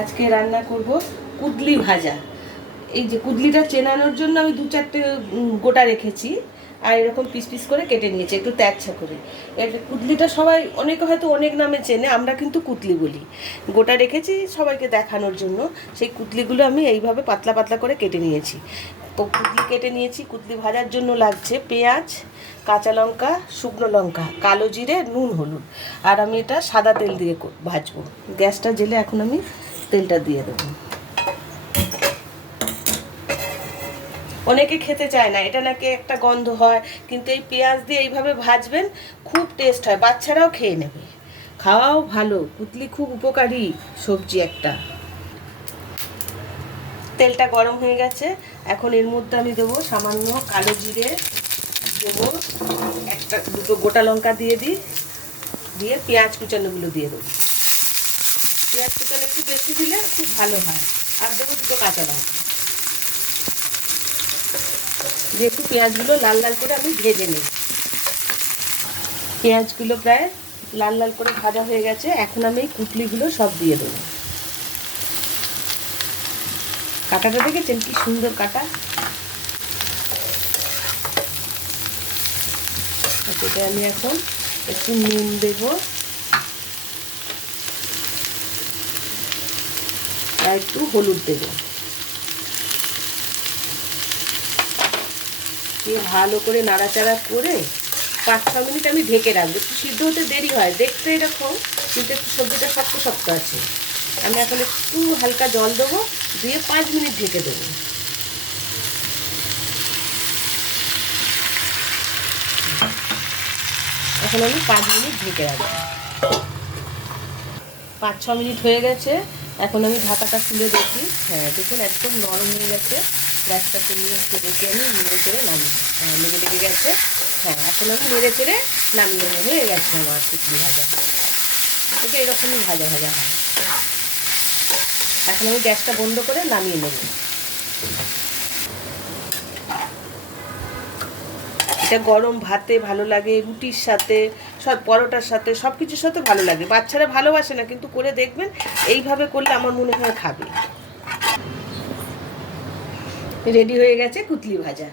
আজকে রান্না করব কুদলি ভাজা। এই যে কুদলিটা চেনানোর জন্য আমি 2-4টে গোটা রেখেছি, আর এরকম পিস পিস করে কেটে নিয়েছি একটু তেরছা করে। এর কুদলিটা সবাই অনেকে হয়তো অনেক নামে চেনে, আমরা কিন্তু কুদলি বলি। গোটা রেখেছি সবাইকে দেখানোর জন্য। সেই কুদলিগুলো আমি এইভাবে পাতলা পাতলা করে কেটে নিয়েছি। কুদলি কেটে নিয়েছি। কুদলি ভাজার জন্য লাগছে পেঁয়াজ, কাঁচা লঙ্কা, শুকনো লঙ্কা, কালো জিরে, নুন, হলুদ। আর আমি এটা সাদা তেল দিয়ে ভাজবো। গ্যাসটা জেলে এখন আমি তেলটা দিয়ে দেবো। অনেকে খেতে চায় না, এটা নাকি একটা গন্ধ হয়, কিন্তু এই পেঁয়াজ দিয়ে এইভাবে ভাজবেন, খুব টেস্ট হয়, বাচ্চারাও খেয়ে নেবে। খাওয়াও ভালো, কুদলি খুব উপকারী সবজি একটা। তেলটা গরম হয়ে গেছে, এখন এর মধ্যে আমি দেবো সামান্য কালো জিরে, দেবো দুটো গোটা লঙ্কা দিয়ে দিই, দিয়ে পেঁয়াজ কুচানোগুলো দিয়ে দেবো। পেঁয়াজ কুচানো একটু বেশি দিলে খুব ভালো হয়। আর দেবো দুটো কাঁচা লঙ্কা, দিয়ে একটু পেঁয়াজগুলো লাল লাল করে আমি ভেজে নিই। পেঁয়াজগুলো প্রায় লাল লাল করে ভাজা হয়ে গেছে, এখন আমি এই কুটলিগুলো সব দিয়ে দেবো। কাটাটা দেখেছেন কি সুন্দর কাটা। এটা আমি এখন একটু নুন দেব, আর একটু হলুদ দেব, দিয়ে ভালো করে নাড়াচাড়া করে 5-6 মিনিট আমি ঢেকে রাখবো। একটু সিদ্ধ হতে দেরি হয়, দেখতে এরকম, কিন্তু একটু সবজিটা শক্ত শক্ত আছে। আমি এখন একটু হালকা জল দেবো, দিয়ে 5 মিনিট ঢেকে দেবো। এখন আমি 5 মিনিট ঢেকে রাখবো। 5-6 মিনিট হয়ে গেছে, এখন আমি ঢাকাটা খুলে দেখি। হ্যাঁ দেখুন একদম নরম হয়ে গেছে। গ্যাসটা কমিয়ে একটু দেখে আমি নেড়ে চেড়ে নামিয়ে, হ্যাঁ লেগে গেছে। হ্যাঁ এখন আমি নেড়ে চেড়ে নামিয়ে হয়ে গেছে আমার কুটলি ভাজা। ওকে এরকমই ভাজা ভাজা হয়। এখন আমি গ্যাসটা বন্ধ করে নামিয়ে নেব। এটা গরম ভাতে ভালো লাগে, রুটির সাথে, সব পরোটার সাথে, সব কিছুর সাথে ভালো লাগে। বাচ্চারা ভালোবাসে না, কিন্তু করে দেখবেন, এইভাবে করলে আমার মনে হয় খাবে। রেডি হয়ে গেছে কুটলি ভাজা।